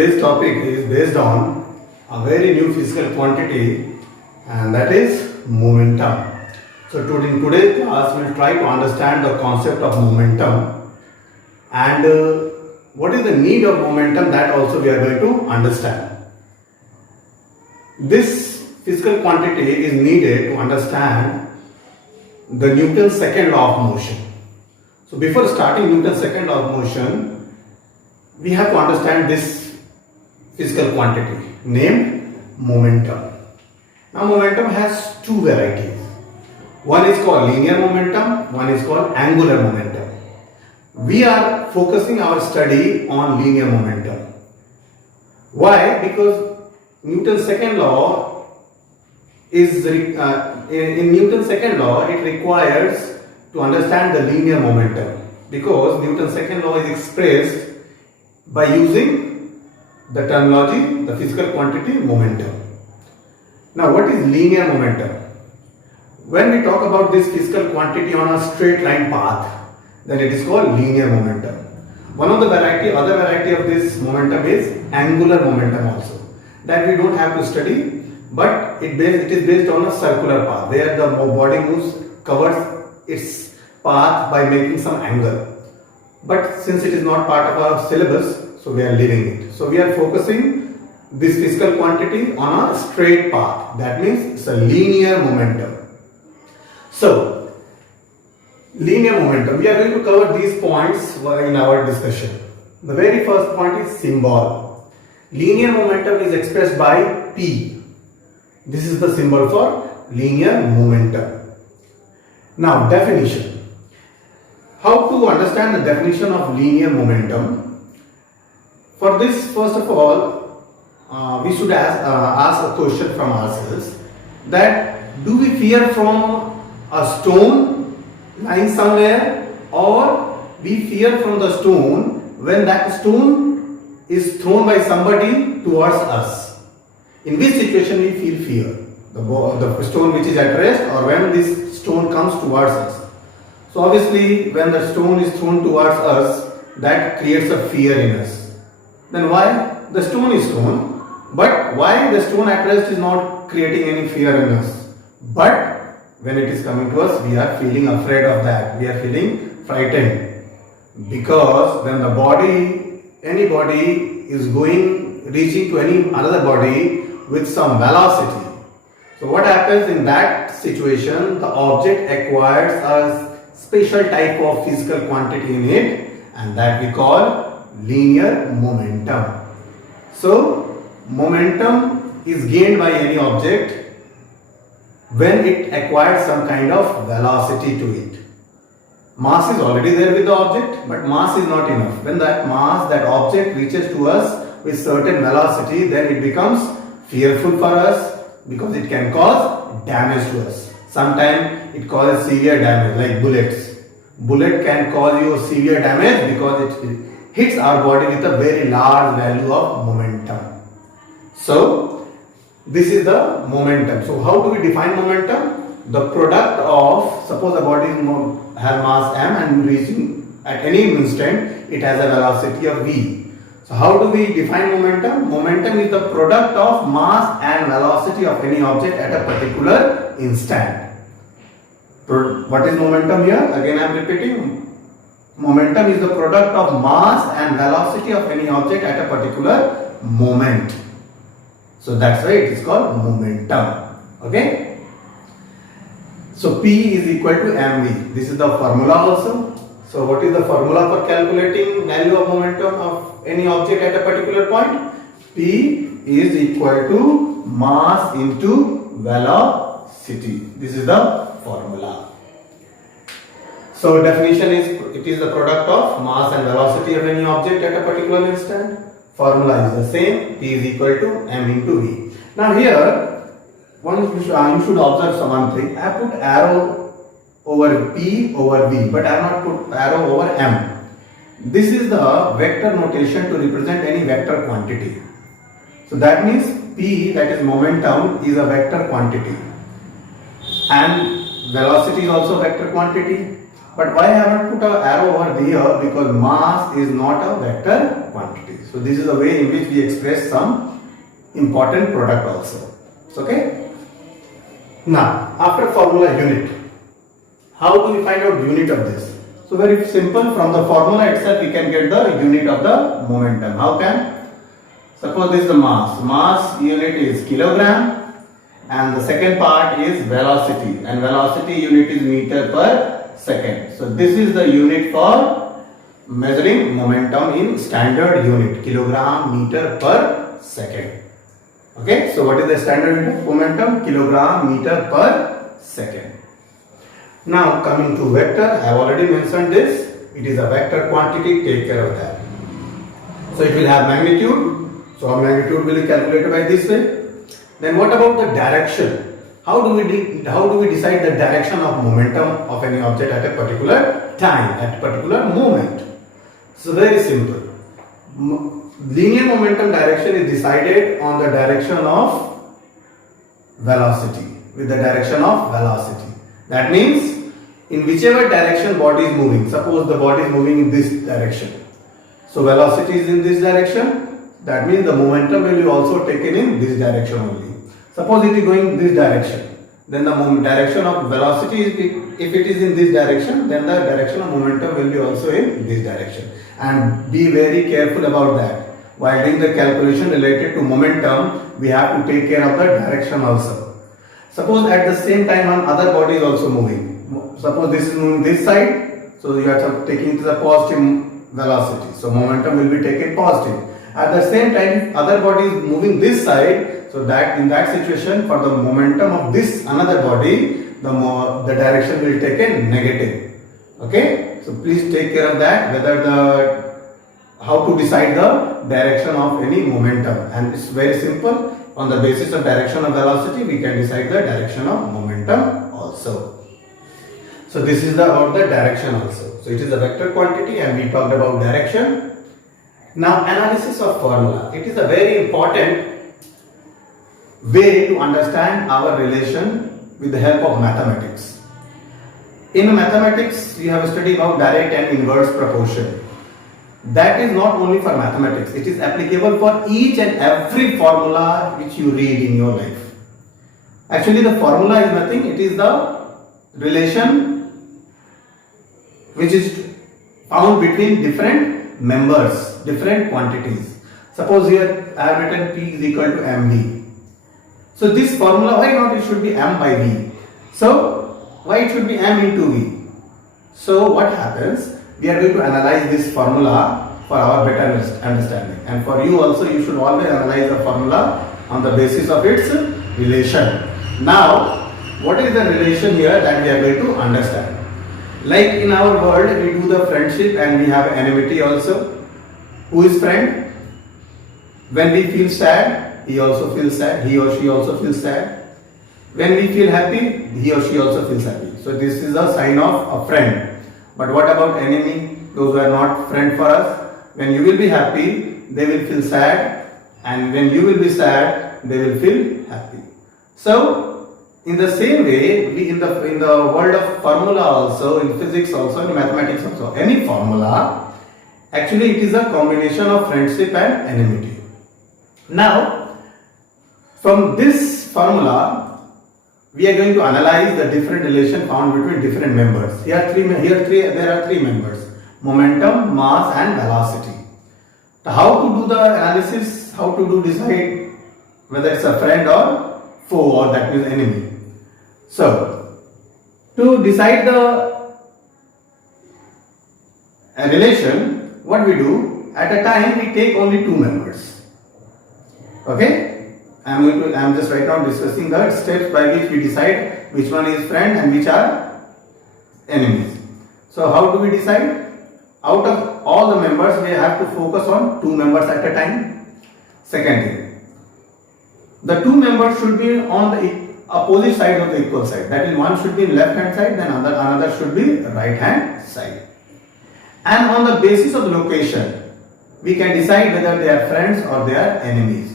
today's topic is based on a very new physical quantity, and that is momentum. So in today's class we will try to understand the concept of momentum and what is the need of momentum, that also we are going to understand. This physical quantity is needed to understand the Newton's second law of motion. So before starting Newton's second law of motion, we have to understand this physical quantity named momentum. Now momentum has two varieties. One is called linear momentum, one is called angular momentum. We are focusing our study on linear momentum. Why? Because Newton's second law is in Newton's second law it requires to understand the linear momentum, because Newton's second law is expressed by using the terminology, the physical quantity momentum. Now what is linear momentum? When we talk about this physical quantity on a straight line path, then it is called linear momentum. One of the other variety of this momentum is angular momentum also, that we don't have to study, but it is based on a circular path where the body moves, covers its path by making some angle. But since it is not part of our syllabus, so we are leaving it. So we are focusing this physical quantity on a straight path. That means it's a linear momentum. So linear momentum, we are going to cover these points in our discussion. The very first point is symbol. Linear momentum is expressed by P. This is the symbol for linear momentum. Now definition. How to understand the definition of linear momentum? For this, first of all, we should ask a question from ourselves, that do we fear from a stone lying somewhere, or we fear from the stone when that stone is thrown by somebody towards us? In this situation we feel fear, the stone which is at rest, or when this stone comes towards us. So obviously when the stone is thrown towards us, that creates a fear in us. Then why? The stone is thrown, but why the stone at rest is not creating any fear in us? But when it is coming to us, we are feeling afraid of that. We are feeling frightened. Because when any body is reaching to any another body with some velocity. So what happens in that situation? The object acquires a special type of physical quantity in it, and that we call linear momentum. So momentum is gained by any object when it acquires some kind of velocity to it. Mass is already there with the object, but mass is not enough. When that object reaches to us with certain velocity, then it becomes fearful for us, because it can cause damage to us. Sometimes it causes severe damage, like bullets. Bullet can cause you severe damage because it hits our body with a very large value of momentum. So this is the momentum. So how do we define momentum? The product of, suppose a body has mass m and reaching at any instant, it has a velocity of v. So how do we define momentum? Momentum is the product of mass and velocity of any object at a particular instant. What is momentum here? Again I am repeating. Momentum is the product of mass and velocity of any object at a particular moment. So that's why it is called momentum. Okay? So P is equal to mv. This is the formula also. So what is the formula for calculating value of momentum of any object at a particular point? P is equal to mass into velocity. This is the formula. So definition is, it is the product of mass and velocity of any object at a particular instant. Formula is the same, P is equal to m into v. Now here, you should observe one thing. I have put arrow over P over V, but I have not put arrow over M. This is the vector notation to represent any vector quantity. So that means P, that is momentum, is a vector quantity, and velocity is also vector quantity. But why I haven't put an arrow over here? Because mass is not a vector quantity. So this is a way in which we express some important product also. Okay. Now, after formula unit, how do we find out unit of this? So very simple, from the formula itself we can get the unit of the momentum. How can? Suppose this is the mass. Mass unit is kilogram and the second part is velocity, and velocity unit is meter per second. So this is the unit for measuring momentum in standard unit, kilogram meter per second. Okay, so what is the standard unit of momentum? Kilogram meter per second. Now coming to vector, I have already mentioned this. It is a vector quantity, take care of that. So it will have magnitude. So our magnitude will be calculated by this way. Then what about the direction? How do we decide the direction of momentum of any object at a particular time, at a particular moment? So very simple. Linear momentum direction is decided on the direction of velocity, with the direction of velocity. That means in whichever direction body is moving, suppose the body is moving in this direction. So velocity is in this direction. That means the momentum will be also taken in this direction only. Suppose it is going in this direction, then the direction of velocity is, if it is in this direction, then the direction of momentum will be also in this direction. And be very careful about that. While doing the calculation related to momentum, we have to take care of the direction also. Suppose at the same time one other body is also moving. Suppose this is moving this side, so you are taking the positive velocity. So momentum will be taken positive. At the same time, other body is moving this side, so that in that situation, for the momentum of this another body, the direction will take a negative. Okay, so please take care of that. How to decide the direction of any momentum, and it's very simple. On the basis of direction of velocity, we can decide the direction of momentum also. So this is about the direction also. So it is a vector quantity, and we talked about direction. Now analysis of formula. It is a very important way to understand our relation with the help of mathematics. In mathematics, you have studied about direct and inverse proportion. That is not only for mathematics, it is applicable for each and every formula which you read in your life. Actually, the formula is nothing, it is the relation which is found between different members, different quantities. Suppose here I have written P is equal to mv. So this formula, why not it should be m by v? So why it should be m into v? So what happens? We are going to analyze this formula for our better understanding, and for you also you should always analyze the formula on the basis of its relation. Now what is the relation here that we are going to understand? Like in our world we do the friendship and we have enmity also. Who is friend? When we feel sad, he also feels sad, he or she also feels sad. When we feel happy, he or she also feels happy. So this is a sign of a friend. But what about enemy? Those who are not friend for us. When you will be happy, they will feel sad, and when you will be sad, they will feel happy. So in the same way, we in the world of formula also, in physics also, in mathematics also, any formula, actually it is a combination of friendship and enmity. Now, from this formula, we are going to analyze the different relation found between different members. There are three members: momentum, mass, and velocity. Now, how to do the analysis? How to decide whether it's a friend or foe, or that means enemy? So, to decide the relation, what we do, at a time we take only two members. Okay? I am just right now discussing the steps by which we decide which one is friend and which are enemies. So how do we decide? Out of all the members, we have to focus on two members at a time. Second thing, the two members should be on the opposite side of the equal side. That is, one should be left hand side, then another should be right hand side. And on the basis of the location, we can decide whether they are friends or they are enemies.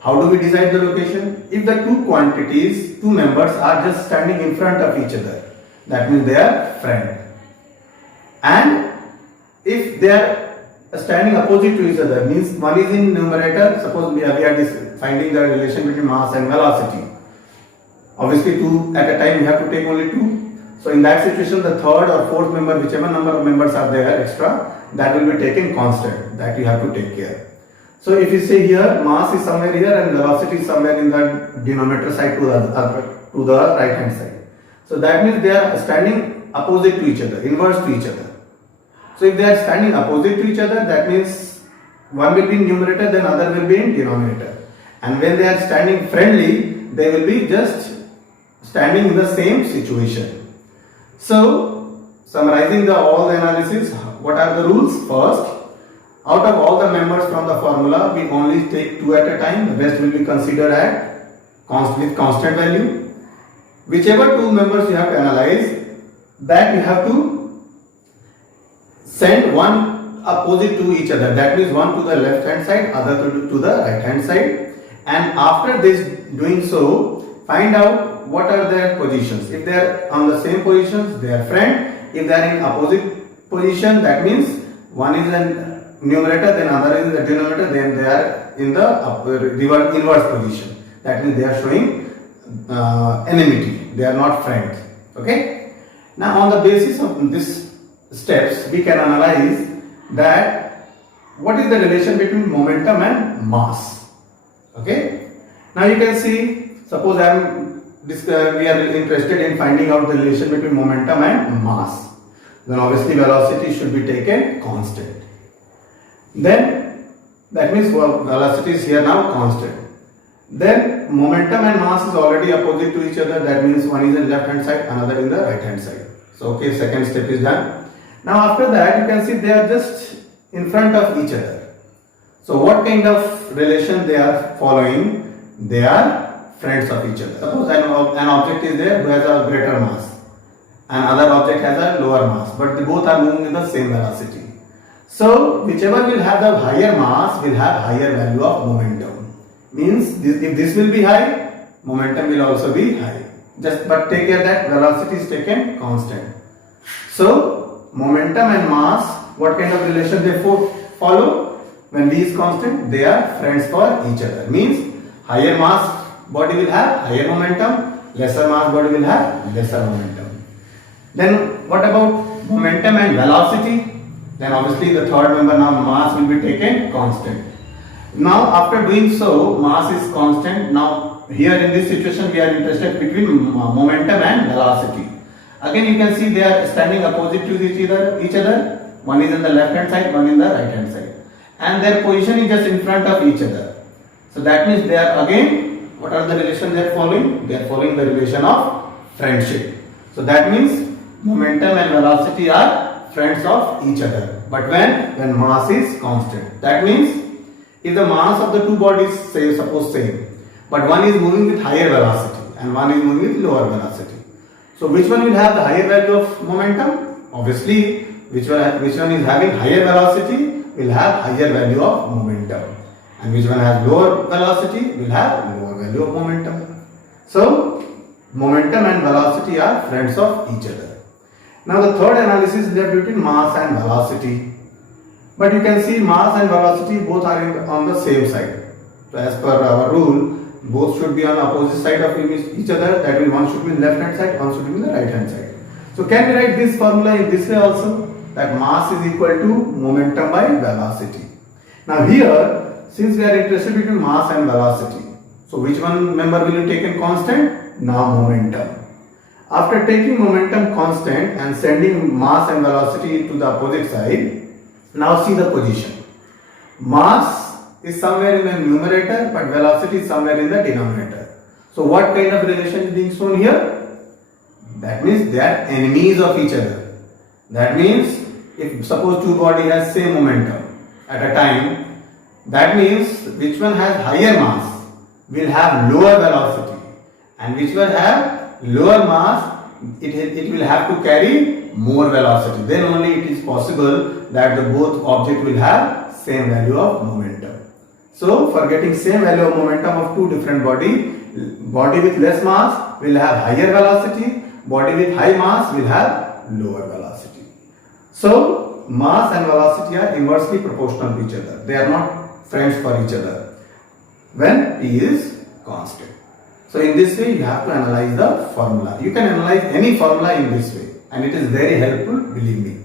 How do we decide the location? If the two quantities, two members are just standing in front of each other, that means they are friend. And if they are standing opposite to each other, means one is in numerator, suppose we are finding the relation between mass and velocity. Obviously, two at a time, we have to take only two. So in that situation, the third or fourth member, whichever number of members are there extra, that will be taken constant. That you have to take care. So if you say here, mass is somewhere here and velocity is somewhere in the denominator side to the right hand side. So that means they are standing opposite to each other, inverse to each other. So if they are standing opposite to each other, that means one will be in numerator, then other will be in denominator. And when they are standing friendly, they will be just standing in the same situation. So summarizing all the analysis, what are the rules? First, out of all the members from the formula, we only take two at a time. The rest will be considered with constant value. Whichever two members you have to analyze, that you have to send one opposite to each other. That means one to the left hand side, other to the right hand side. And after this doing so, find out what are their positions. If they are on the same positions, they are friend. If they are in opposite position, that means one is in numerator, then other is in the denominator, then they are in the inverse position. That means they are showing enmity. They are not friends. Okay. Now on the basis of these steps, we can analyze that what is the relation between momentum and mass. Okay. Now you can see, suppose we are interested in finding out the relation between momentum and mass. Then obviously velocity should be taken constant. Then that means velocity is here now constant. Then momentum and mass is already opposite to each other. That means one is in left hand side, another in the right hand side. So okay, second step is done. Now after that, you can see they are just in front of each other. So what kind of relation they are following? They are friends of each other. Suppose an object is there who has a greater mass, and other object has a lower mass, but they both are moving with the same velocity. So whichever will have the higher mass will have higher value of momentum. Means if this will be high, momentum will also be high. But take care that velocity is taken constant. So momentum and mass, what kind of relation they follow? When V is constant, they are friends for each other. Means higher mass body will have higher momentum, lesser mass body will have lesser momentum. Then what about momentum and velocity? Then obviously the third member, now mass will be taken constant. Now after doing so, mass is constant. Now here in this situation we are interested between momentum and velocity. Again you can see they are standing opposite to each other. One is in the left hand side, one in the right hand side. And their position is just in front of each other. So that means they are again, what are the relations they are following? They are following the relation of friendship. So that means momentum and velocity are friends of each other. But when mass is constant. That means if the mass of the two bodies say suppose same, but one is moving with higher velocity and one is moving with lower velocity. So which one will have the higher value of momentum? Obviously, which one is having higher velocity will have higher value of momentum, and which one has lower velocity will have lower value of momentum. So momentum and velocity are friends of each other. Now the third analysis is between mass and velocity. But you can see mass and velocity both are on the same side. So as per our rule, both should be on opposite side of each other. That means one should be in left hand side, one should be in the right hand side. So can we write this formula in this way also? That mass is equal to momentum by velocity. Now here, since we are interested between mass and velocity, so which one member will be taken constant? Now momentum. After taking momentum constant and sending mass and velocity to the opposite side, now see the position. Mass is somewhere in the numerator, but velocity is somewhere in the denominator. So what kind of relation is being shown here? That means they are enemies of each other. That means if suppose two body has same momentum at a time, that means which one has higher mass will have lower velocity, and which one have lower mass it will have to carry more velocity. Then only it is possible that the both object will have same value of momentum. So for getting same value of momentum of two different body with less mass will have higher velocity, body with high mass will have lower velocity. So mass and velocity are inversely proportional to each other. They are not friends for each other when P is constant. So in this way you have to analyze the formula. You can analyze any formula in this way and it is very helpful, believe me.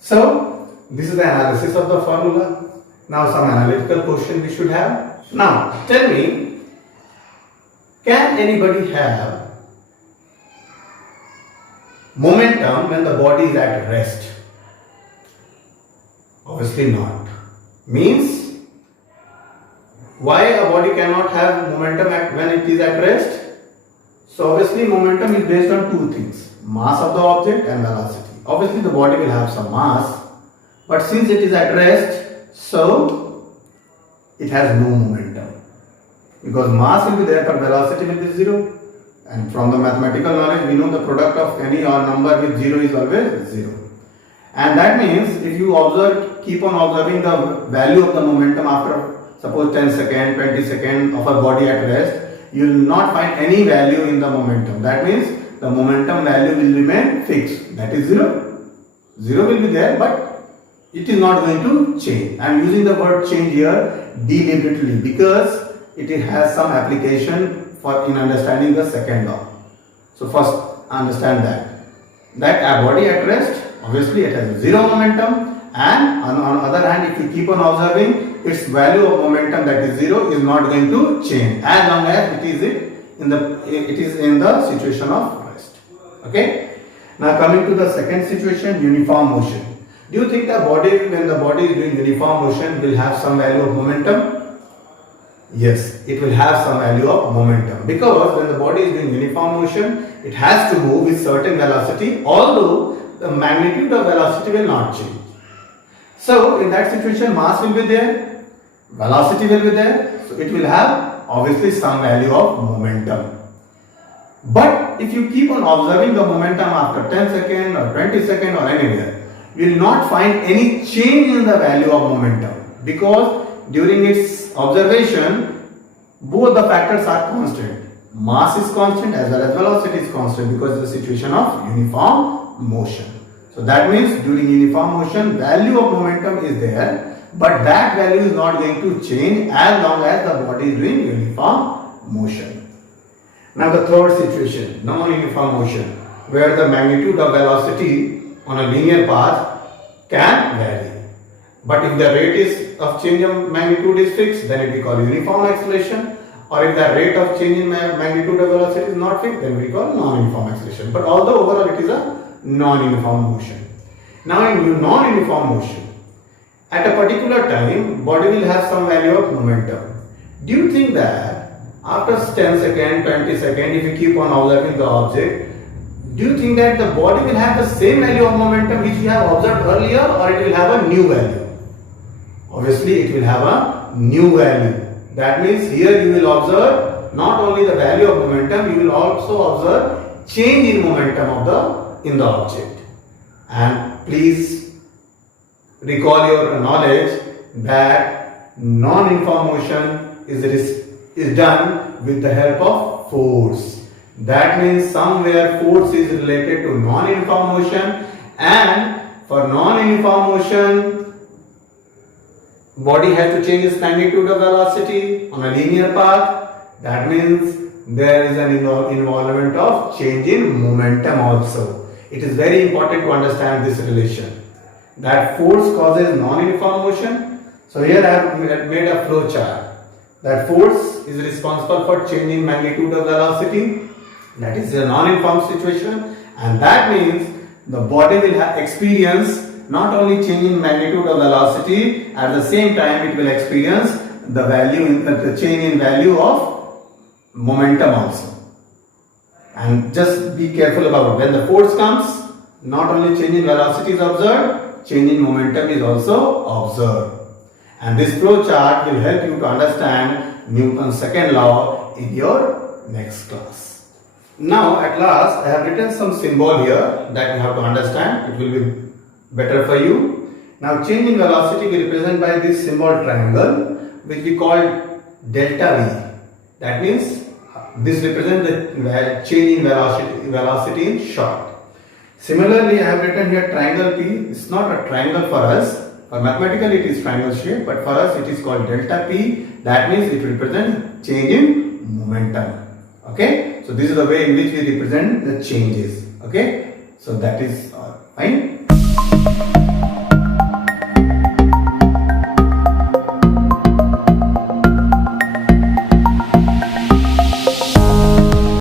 So this is the analysis of the formula. Now some analytical question we should have. Now tell me, can anybody have momentum when the body is at rest? Obviously not. Means, why a body cannot have momentum when it is at rest? So obviously momentum is based on two things, mass of the object and velocity. Obviously the body will have some mass, but since it is at rest, so it has no momentum. Because mass will be there but velocity will be 0. And from the mathematical knowledge we know the product of any number with 0 is always 0. And that means if you keep on observing the value of the momentum after suppose 10 seconds, 20 seconds of a body at rest, you will not find any value in the momentum. That means the momentum value will remain fixed. That is 0. 0 will be there but it is not going to change. I am using the word change here deliberately because it has some application in understanding the second law. So first understand that a body at rest, obviously it has 0 momentum, and on the other hand if you keep on observing, its value of momentum that is 0 is not going to change as long as it is in the situation of rest. Okay. Now coming to the second situation, uniform motion. Do you think when the body is doing uniform motion will have some value of momentum? Yes, it will have some value of momentum because when the body is doing uniform motion, it has to move with certain velocity, although the magnitude of velocity will not change. So in that situation, mass will be there, velocity will be there, so it will have obviously some value of momentum. But if you keep on observing the momentum after 10 seconds or 20 seconds or anywhere, you will not find any change in the value of momentum because during its observation, both the factors are constant. Mass is constant as well as velocity is constant because of the situation of uniform motion. So that means during uniform motion, value of momentum is there, but that value is not going to change as long as the body is doing uniform motion. Now the third situation, non-uniform motion, where the magnitude of velocity on a linear path can vary. But if the rate of change of magnitude is fixed, then it we call uniform acceleration. Or if the rate of change in magnitude of velocity is not fixed, then we call non-uniform acceleration. But although overall it is a non-uniform motion. Now in non-uniform motion, at a particular time, body will have some value of momentum. Do you think that after 10 seconds, 20 seconds, if you keep on observing the object, do you think that the body will have the same value of momentum which you have observed earlier, or it will have a new value? Obviously it will have a new value. That means here you will observe not only the value of momentum, you will also observe change in momentum in the object. And please recall your knowledge that non-uniform motion is done with the help of force. That means somewhere force is related to non-uniform motion, and for non-uniform motion body has to change its magnitude of velocity on a linear path. That means there is an involvement of change in momentum also. It is very important to understand this relation, that force causes non-uniform motion. So here I have made a flow chart. That force is responsible for changing magnitude of velocity. That is a non-uniform situation, and that means the body will experience not only change in magnitude of velocity, at the same time it will experience the change in value of momentum also. And just be careful about when the force comes, not only change in velocity is observed, change in momentum is also observed. And this flow chart will help you to understand Newton's second law in your next class. Now at last I have written some symbol here that you have to understand. It will be better for you. Now change in velocity we represent by this symbol triangle, which we call delta V. That means this represents the change in velocity in short. Similarly, I have written here triangle P. It's not a triangle for us. For mathematically, it is triangle shape, but for us, it is called delta P. That means it represents change in momentum. Okay. So this is the way in which we represent the changes. Okay. So that is fine.